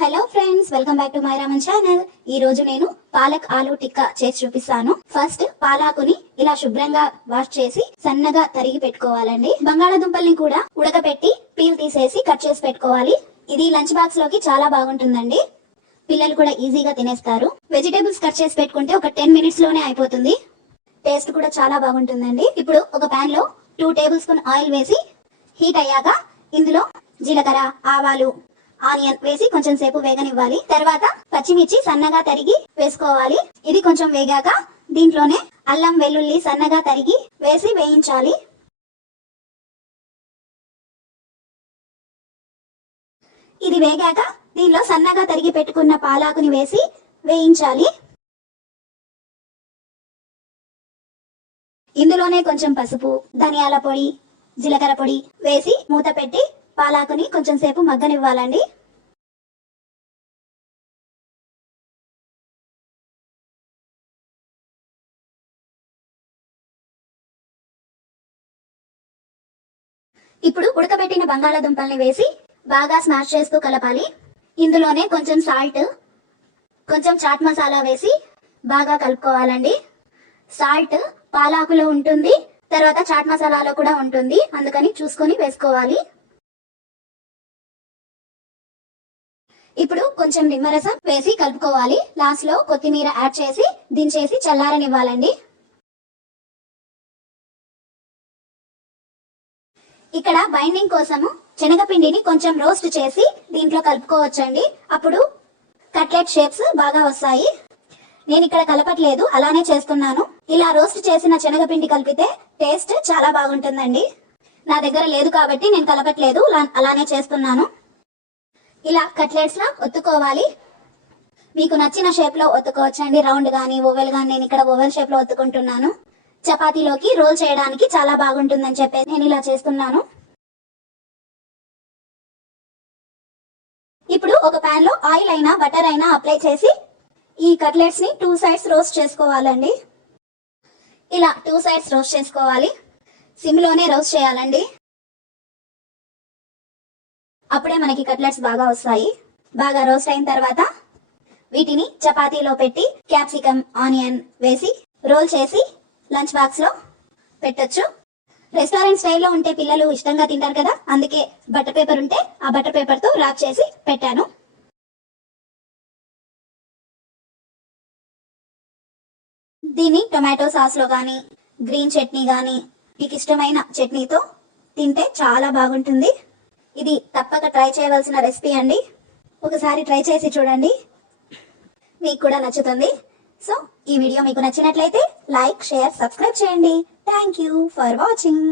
Hello friends, welcome back to my Raman channel. ఈ రోజు నేను పాలక్ ఆలు టిక్కా చేసి చూపిస్తాను. ఫస్ట్ పాలాకుని ఇలా శుభ్రంగా వాష్ చేసి సన్నగా తరిగి పెట్టుకోవాలండి. బంగాళాదుంపల్ని కూడా ఉడకపెట్టి పీల్ తీసేసి కట్ చేసి పెట్టుకోవాలి. ఇది లంచ్ బాక్స్ లోకి చాలా బాగుంటుందండి. పిల్లలు కూడా ఈజీగా తినేస్తారు. వెజిటేబుల్స్ కట్ చేసి పెట్టుకుంటే ఒక 10 మినిట్స్ లోనే అయిపోతుంది. టేస్ట్ కూడా చాలా బాగుంటుందండి. ఇప్పుడు ఒక పాన్ లో 2 టేబుల్ స్పూన్ ఆయిల్ వేసి హీట్ అయ్యాక ఇందులో జీలకర్ర, ఆవాలు, ఆనియన్ వేసి కొంచెం సేపు వేగనివ్వాలి. తర్వాత పచ్చిమిర్చి సన్నగా తరిగి వేసుకోవాలి. ఇది కొంచెం వేగాక దీంట్లోనే అల్లం వెల్లుల్లి సన్నగా తరిగి వేసి వేయించాలి. ఇది వేగాక దీనిలో సన్నగా తరిగి పెట్టుకున్న పాలాకుని వేసి వేయించాలి. ఇందులోనే కొంచెం పసుపు, ధనియాల పొడి, జీలకర్ర పొడి వేసి మూత పెట్టి పాలాకుని కొంచెం సేపు మగ్గనివ్వాలండి. ఇప్పుడు ఉడకబెట్టిన బంగాళాదుంపల్ని వేసి బాగా స్మాష్ చేస్తూ కలపాలి. ఇందులోనే కొంచెం సాల్ట్, కొంచెం చాట్ మసాలా వేసి బాగా కలుపుకోవాలండి. సాల్ట్ పాలాకులో ఉంటుంది, తర్వాత చాట్ మసాలాలో కూడా ఉంటుంది, అందుకని చూసుకొని వేసుకోవాలి. ఇప్పుడు కొంచెం నిమ్మరసం వేసి కలుపుకోవాలి. లాస్ట్ లో కొత్తిమీర యాడ్ చేసి దించేసి చల్లారనివ్వాలండి. ఇక్కడ బైండింగ్ కోసము శనగపిండిని కొంచెం రోస్ట్ చేసి దీంట్లో కలుపుకోవచ్చండి. అప్పుడు కట్లెట్ షేప్స్ బాగా వస్తాయి. నేను ఇక్కడ కలపట్లేదు, అలానే చేస్తున్నాను. ఇలా రోస్ట్ చేసిన శనగపిండి కలిపితే టేస్ట్ చాలా బాగుంటుందండి. నా దగ్గర లేదు కాబట్టి నేను కలపట్లేదు, అలానే చేస్తున్నాను. ఇలా కట్లెట్స్ లా ఒత్తుకోవాలి. మీకు నచ్చిన షేప్ లో ఒత్తుకోవచ్చండి, రౌండ్ గానీ ఓవెల్ గానీ. నేను ఇక్కడ ఓవెల్ షేప్ లో ఒత్తుకుంటున్నాను. చపాతీలోకి రోల్ చేయడానికి చాలా బాగుంటుందని చెప్పి నేను ఇలా చేస్తున్నాను. ఇప్పుడు ఒక పాన్ లో ఆయిల్ అయినా బటర్ అయినా అప్లై చేసి ఈ కట్లెట్స్ ని 2 సైడ్స్ రోస్ట్ చేసుకోవాలండి. ఇలా 2 సైడ్స్ రోస్ట్ చేసుకోవాలి. సిమ్ లోనే రోస్ట్ చేయాలండి. అప్పుడే మనకి కట్లెట్స్ బాగా వస్తాయి. బాగా రోస్ట్ అయిన తర్వాత వీటిని చపాతీలో పెట్టి క్యాప్సికమ్, ఆనియన్ వేసి రోల్ చేసి లంచ్ బాక్స్ లో పెట్టొచ్చు. రెస్టారెంట్ స్టైల్లో ఉంటే పిల్లలు ఇష్టంగా తింటారు కదా, అందుకే బటర్ పేపర్ ఉంటే ఆ బటర్ పేపర్ తో ర్యాప్ చేసి పెట్టాను. దీన్ని టొమాటో సాస్ లో గానీ, గ్రీన్ చట్నీ గానీ, మీకు ఇష్టమైన చట్నీతో తింటే చాలా బాగుంటుంది. ఇది తప్పక ట్రై చేయవలసిన రెసిపీ అండి. ఒకసారి ట్రై చేసి చూడండి, మీకు కూడా నచ్చుతుంది. సో ఈ వీడియో మీకు నచ్చినట్లయితే లైక్, షేర్, సబ్స్క్రైబ్ చేయండి. Thank you for watching.